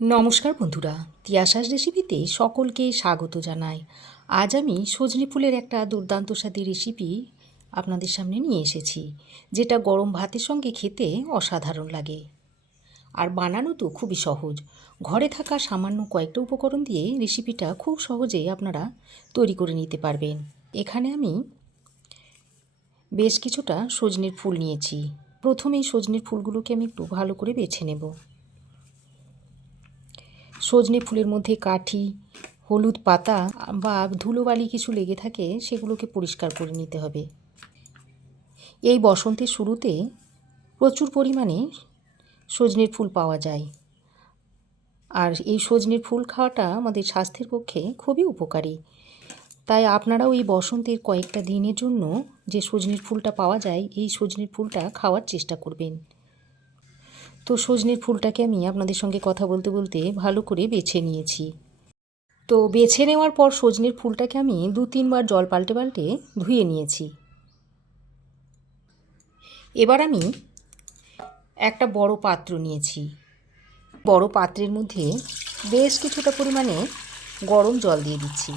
নমস্কার বন্ধুরা, তিয়াশাস রেসিপিতে সকলকে স্বাগত জানাই। আজ আমি সজনে ফুলের একটা দুর্দান্ত স্বাদের রেসিপি আপনাদের সামনে নিয়ে এসেছি, যেটা গরম ভাতের সঙ্গে খেতে অসাধারণ লাগে। আর বানানো তো খুবই সহজ। ঘরে থাকা সামান্য কয়েকটা উপকরণ দিয়ে রেসিপিটা খুব সহজেই আপনারা তৈরি করে নিতে পারবেন। এখানে আমি বেশ কিছুটা সজনের ফুল নিয়েছি। প্রথমেই সজনের ফুলগুলোকে আমি একটু ভালো করে বেছে নেব। সজনে ফুলের মধ্যে কাঠি, হলুদ পাতা বা ধুলোবালি কিছু লেগে থাকে, সেগুলোকে পরিষ্কার করে নিতে হবে। এই বসন্তের শুরুতে প্রচুর পরিমাণে সজনের ফুল পাওয়া যায়, আর এই সজনের ফুল খাওয়াটা আমাদের স্বাস্থ্যের পক্ষে খুবই উপকারী। তাই আপনারাও এই বসন্তের কয়েকটা দিনের জন্য যে সজনের ফুলটা পাওয়া যায়, এই সজনের ফুলটা খাওয়ার চেষ্টা করবেন। তো সজনের ফুলটাকে আমি আপনাদের সঙ্গে কথা বলতে বলতে ভালো করে বেছে নিয়েছি। তো বেছে নেওয়ার পর সজনের ফুলটাকে আমি 2-3 বার জল পাল্টে পাল্টে ধুয়ে নিয়েছি। এবার আমি একটা বড় পাত্র নিয়েছি। বড় পাত্রের মধ্যে বেশ কিছুটা পরিমাণে গরম জল দিয়ে দিচ্ছি।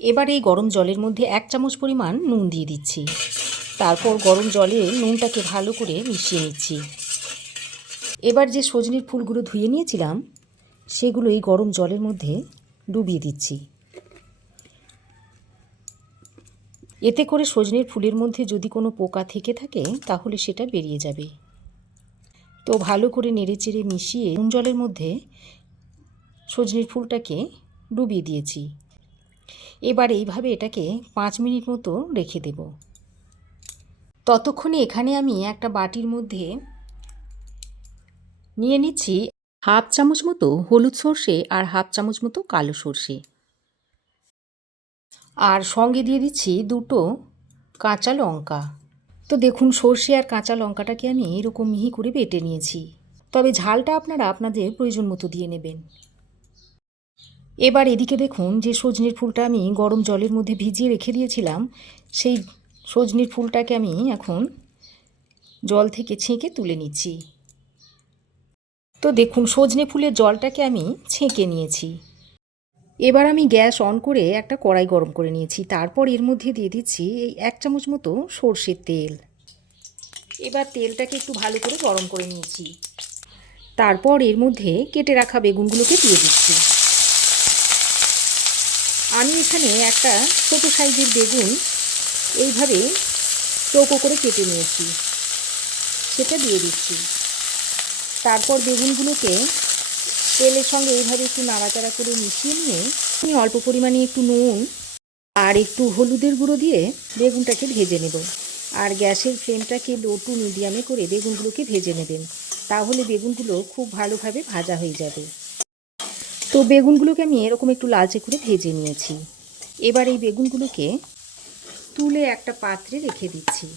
এবার এই গরম জলের মধ্যে 1 চামচ পরিমাণ নুন দিয়ে দিচ্ছি। তারপর গরম জলে নুনটাকে ভালো করে মিশিয়ে নিচ্ছি। এবার যে সজনের ফুলগুলো ধুয়ে নিয়েছিলাম, সেগুলো এই গরম জলের মধ্যে ডুবিয়ে দিচ্ছি। এতে করে সজনের ফুলের মধ্যে যদি কোনো পোকা থেকে থাকে, তাহলে সেটা বেরিয়ে যাবে। তো ভালো করে নেড়েচেড়ে মিশিয়ে নুন জলের মধ্যে সজনের ফুলটাকে ডুবিয়ে দিয়েছি। এবার এইভাবে এটাকে 5 মিনিট মতো রেখে দেব। ততক্ষণে এখানে আমি একটা বাটির মধ্যে নিয়ে নিচ্ছি 1/2 চামচ মতো হলুদ সর্ষে আর 1/2 চামচ মতো কালো সর্ষে, আর সঙ্গে দিয়ে দিচ্ছি 2টো কাঁচা লঙ্কা। তো দেখুন, সর্ষে আর কাঁচা লঙ্কাটাকে আমি এরকম মিহি করে বেটে নিয়েছি। তবে ঝালটা আপনারা আপনাদের প্রয়োজন মতো দিয়ে নেবেন। এবার এদিকে দেখুন, যে সজনের ফুলটা আমি গরম জলের মধ্যে ভিজিয়ে রেখে দিয়েছিলাম, সেই সজনের ফুলটাকে আমি এখন জল থেকে ছেঁকে তুলে নিচ্ছি। তো দেখুন, সজনে ফুলের জলটাকে আমি ছেঁকে নিয়েছি। এবার আমি গ্যাস অন করে একটা কড়াই গরম করে নিয়েছি। তারপর এর মধ্যে দিয়ে দিচ্ছি এই 1 চামচ মতো সর্ষের তেল। এবার তেলটাকে একটু ভালো করে গরম করে নিয়েছি। তারপর এর মধ্যে কেটে রাখা বেগুনগুলোকে দিয়ে দিচ্ছি। আমি এখানে একটা ছোটো সাইজের বেগুন এইভাবে চৌকো করে কেটে নিয়েছি, সেটা দিয়ে দিচ্ছি। তারপর বেগুনগুলোকে তেলের সঙ্গে এইভাবে একটু নাড়াচাড়া করে মিশিয়ে নিয়ে আমি অল্প পরিমাণে একটু নুন আর একটু হলুদের গুঁড়ো দিয়ে বেগুনটাকে ভেজে নেব। আর গ্যাসের ফ্লেমটাকে লো টু মিডিয়ামে করে বেগুনগুলোকে ভেজে নেবেন, তাহলে বেগুনগুলো খুব ভালোভাবে ভাজা হয়ে যাবে। তো বেগুনগুলোকে আমি এরকম একটু লালচে করে ভেজে নিয়েছি। এবার এই বেগুনগুলোকে তুলে একটা পাত্রে রেখে দিচ্ছি।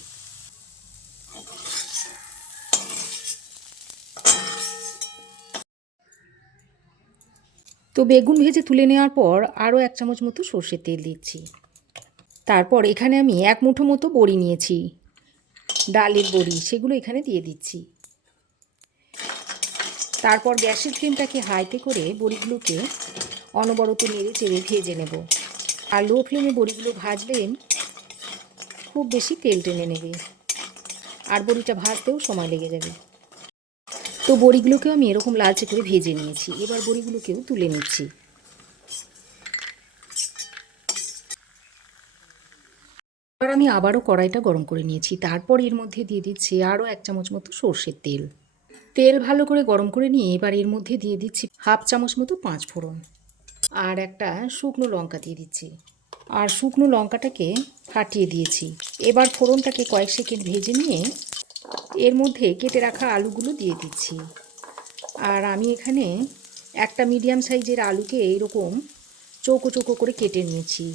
তো বেগুন ভেজে তুলে নেওয়ার পর আরও 1 চামচ মতো সর্ষের তেল দিচ্ছি। তারপর এখানে আমি 1 মুঠো মতো বড়ি নিয়েছি, ডালের বড়ি, সেগুলো এখানে দিয়ে দিচ্ছি। তারপর গ্যাসের ফ্লেমটাকে হাইতে করে বড়িগুলোকে অনবরত নেড়ে চেড়ে ভেজে নেব। আর লো ফ্লেমে বড়িগুলো ভাজলে খুব বেশি তেল টেনে নেবে, আর বড়িটা ভাজতেও সময় লেগে যাবে। তো বড়িগুলোকেও আমি এরকম লালচে করে ভেজে নিয়েছি। এবার বড়িগুলোকেও তুলে নিচ্ছি। এবার আমি আবারও কড়াইটা গরম করে নিয়েছি। তারপর এর মধ্যে দিয়ে দিচ্ছি আরও 1 চামচ মতো সর্ষের তেল। তেল ভালো করে গরম করে নিয়ে এবার এর মধ্যে দিয়ে দিচ্ছি 1/2 চামচ মতো 5 ফোড়ন, আর একটা শুকনো লঙ্কা দিয়ে দিচ্ছি। আর শুকনো লঙ্কাটাকে ফাটিয়ে দিয়েছি। এবার ফোড়নটাকে কয়েক সেকেন্ড ভেজে নিয়ে এর মধ্যে কেটে রাখা আলুগুলো দিয়ে দিচ্ছি। আর আমি এখানে একটা মিডিয়াম সাইজের আলুকে এরকম চৌকো চৌকো করে কেটে নিয়েছি।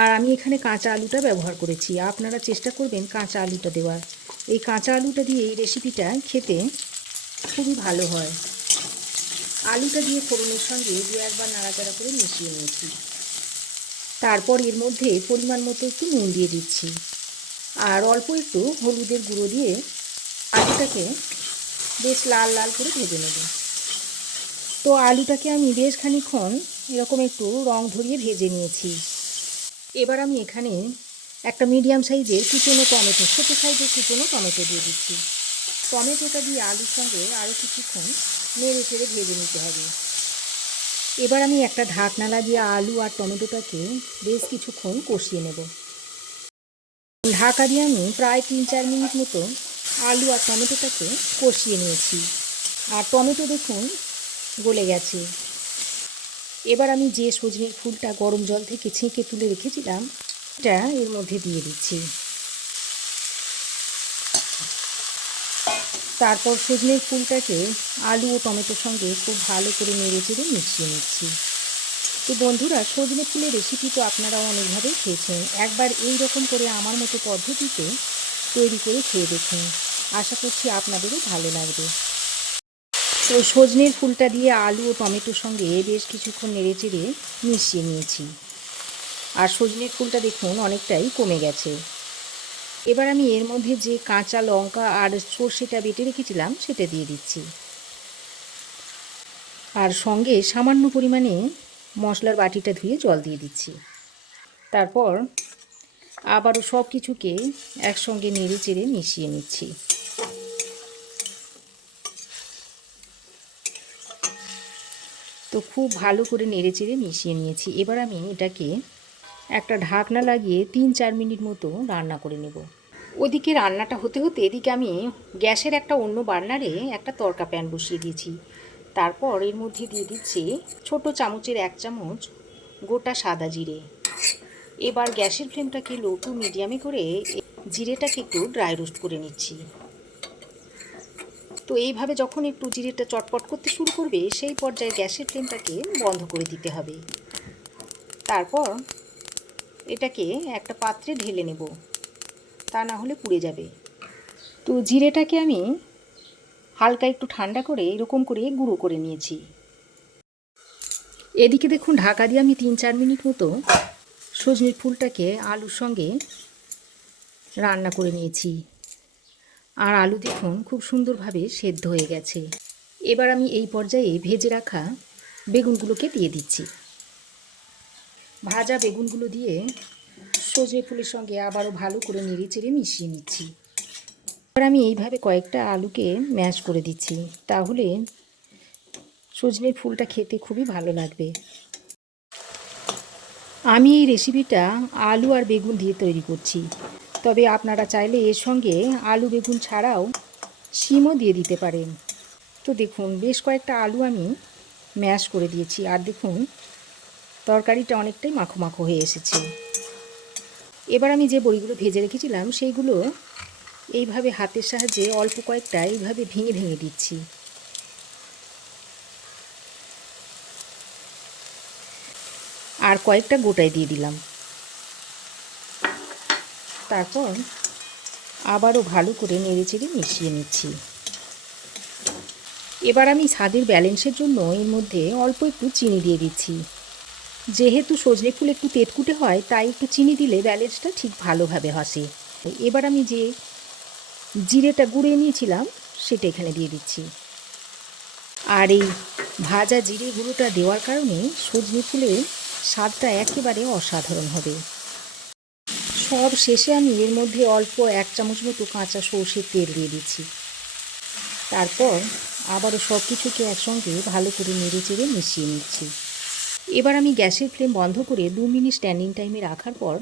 আর আমি এখানে কাঁচা আলুটা ব্যবহার করেছি, আপনারা চেষ্টা করবেন কাঁচা আলুটা দেওয়ার। এই কাঁচা আলুটা দিয়ে এই রেসিপিটা খেতে খুবই ভালো হয়। আলুটা দিয়ে ফোড়নের সঙ্গে 2-1 বার নাড়াচাড়া করে মিশিয়ে নিয়েছি। তারপর এর মধ্যে পরিমাণ মতো একটু নুন দিয়ে দিচ্ছি, আর অল্প একটু হলুদের গুঁড়ো দিয়ে আলুটাকে বেশ লাল লাল করে ভেজে নেব। তো আলুটাকে আমি বেশ খানিকক্ষণ এরকম একটু রং ধরিয়ে ভেজে নিয়েছি। এবার আমি এখানে একটা মিডিয়াম সাইজের কুচনো টমেটো, ছোটো সাইজের কুচনো টমেটো দিয়ে দিচ্ছি। টমেটোটা দিয়ে আলুর সঙ্গে আরও কিছুক্ষণ নেড়ে চেড়ে ভেজে নিতে হবে। এবার আমি একটা ঢাকনা লাগিয়ে আলু আর টমেটোটাকে বেশ কিছুক্ষণ কষিয়ে নেব। ঢাকা দিয়ে আমি প্রায় 3-4 মিনিট মতো আলু আর টমেটোটাকে কষিয়ে নিয়েছি। আর টমেটো দেখুন গলে গেছে। এবার আমি যে সজনের ফুলটা গরম জল থেকে ছেঁকে তুলে রেখেছিলাম এটা এর মধ্যে দিয়ে দিচ্ছি। তারপর সজনের ফুলটাকে আলু ও টমেটোর সঙ্গে খুব ভালো করে নেড়ে চেড়ে মিশিয়ে নিচ্ছি। তো বন্ধুরা, সজনে ফুলের রেসিপি তো আপনারাও অনেকভাবেই খেয়েছেন। একবার এই রকম করে আমার মতো পদ্ধতিতে তৈরি করে খেয়ে দেখুন, আশা করছি আপনাদেরও ভালো লাগবে। তো সজনের ফুলটা দিয়ে আলু ও টমেটোর সঙ্গে বেশ কিছুক্ষণ নেড়ে চেড়ে মিশিয়ে নিয়েছি। আর সজনের ফুলটা দেখুন অনেকটাই কমে গেছে। এবার আমি এর মধ্যে যে কাঁচা লঙ্কা আর সর্ষেটা বেটে রেখেছিলাম সেটা দিয়ে দিচ্ছি। আর সঙ্গে সামান্য পরিমাণে মশলার বাটিটা ধুয়ে জল দিয়ে দিচ্ছি। তারপর আবারও সব কিছুকে একসঙ্গে নেড়ে চেড়ে মিশিয়ে নিচ্ছি। তো খুব ভালো করে নেড়ে চেড়ে মিশিয়ে নিয়েছি। এবার আমি এটাকে একটা ঢাকনা লাগিয়ে 3-4 মিনিট মতো রান্না করে নেব। ওদিকে রান্নাটা হতে হতে এদিকে আমি গ্যাসের একটা অন্য বার্নারে একটা তড়কা প্যান বসিয়ে দিয়েছি। তারপর এর মধ্যে দিয়ে দিচ্ছি ছোট চামচের 1 চামচ গোটা সাদা জিরে। এবার গ্যাসের ফ্লেমটাকে লো টু মিডিয়ামে করে জিরেটাকে একটু ড্রাই রোস্ট করে নিচ্ছি। তো এইভাবে যখন একটু জিরেটা চটপট করতে শুরু করবে সেই পর্যায়ে গ্যাসের ফ্লেমটাকে বন্ধ করে দিতে হবে। তারপর এটাকে একটা পাত্রে ঢেলে নেব, তা না হলে পুড়ে যাবে। তো জিরেটাকে আমি হালকা একটু ঠান্ডা করে এরকম করে গুঁড়ো করে নিয়েছি। এদিকে দেখুন ঢাকা দিয়ে আমি 3-4 মিনিট মতো সজনের ফুলটাকে আলুর সঙ্গে রান্না করে নিয়েছি। আর আলু দেখুন খুব সুন্দরভাবে সেদ্ধ হয়ে গেছে। এবার আমি এই পর্যায়ে ভেজে রাখা বেগুনগুলোকে দিয়ে দিচ্ছি। ভাজা বেগুনগুলো দিয়ে সজনে ফুলের সঙ্গে আবারও ভালো করে নেড়ে চেড়ে মিশিয়ে নিচ্ছি। এবার আমি এইভাবে কয়েকটা আলুকে ম্যাশ করে দিচ্ছি, তাহলে সজনের ফুলটা খেতে খুবই ভালো লাগবে। আমি এই রেসিপিটা আলু আর বেগুন দিয়ে তৈরি করছি, তবে আপনারা চাইলে এর সঙ্গে আলু বেগুন ছাড়াও শিমও দিয়ে দিতে পারেন। তো দেখুন বেশ কয়েকটা আলু আমি ম্যাশ করে দিয়েছি, আর দেখুন তরকারিটা অনেকটাই মাখো মাখো হয়ে এসেছে। এবার আমি যে বড়িগুলো ভেজে রেখেছিলাম সেইগুলো এইভাবে হাতের সাহায্যে অল্প কয়েকটা এইভাবে ভেঙে ভেঙে দিচ্ছি। আর কয়েকটা গোটায় দিয়ে দিলাম। তারপর আবারও ভালো করে নেড়ে চেড়ে মিশিয়ে নিচ্ছি। এবার আমি স্বাদের ব্যালেন্সের জন্য এর মধ্যে অল্প একটু চিনি দিয়ে দিচ্ছি। যেহেতু সজনে ফুল একটু তেতকুটে হয়, তাই একটু চিনি দিলে ব্যালেন্সটা ঠিক ভালোভাবে আসে। এবার আমি যে জিরেটা গুঁড়িয়ে নিয়েছিলাম সেটা এখানে দিয়ে দিচ্ছি। আর এই ভাজা জিরে গুঁড়োটা দেওয়ার কারণে সজনে ফুলের স্বাদটা একেবারে অসাধারণ হবে। সব শেষে আমি এর মধ্যে অল্প 1 চামচ মতো কাঁচা সর্ষের তেল দিয়ে দিচ্ছি। তারপর আবারও সব কিছুকে একসঙ্গে ভালো করে নেড়ে চেড়ে মিশিয়ে নিচ্ছি। এবার আমি গ্যাসের ফ্লেম বন্ধ করে 2 মিনিট স্ট্যান্ডিং টাইমে রাখার পর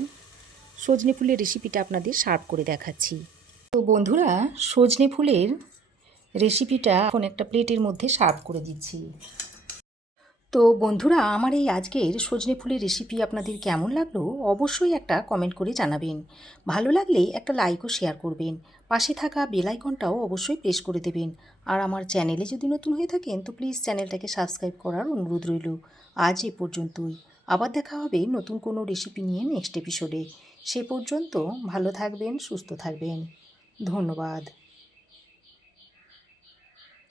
সজনে ফুলের রেসিপিটা আপনাদের সার্ভ করে দেখাচ্ছি। তো বন্ধুরা, সজনে ফুলের রেসিপিটা এখন একটা প্লেটের মধ্যে সার্ভ করে দিচ্ছি। তো বন্ধুরা, আমার এই আজকের সজনে ফুলের রেসিপি আপনাদের কেমন লাগলো অবশ্যই একটা কমেন্ট করে জানাবেন। ভালো লাগলে একটা লাইক ও শেয়ার করবেন। পাশে থাকা বেল আইকনটাও অবশ্যই প্রেস করে দেবেন। আর আমার চ্যানেলে যদি নতুন হয়ে থাকেন তো প্লিজ চ্যানেলটাকে সাবস্ক্রাইব করার অনুরোধ রইল। আজ এ পর্যন্তই। আবার দেখা হবে নতুন কোনো রেসিপি নিয়ে নেক্সট এপিসোডে। সে পর্যন্ত ভালো থাকবেন, সুস্থ থাকবেন। ধন্যবাদ।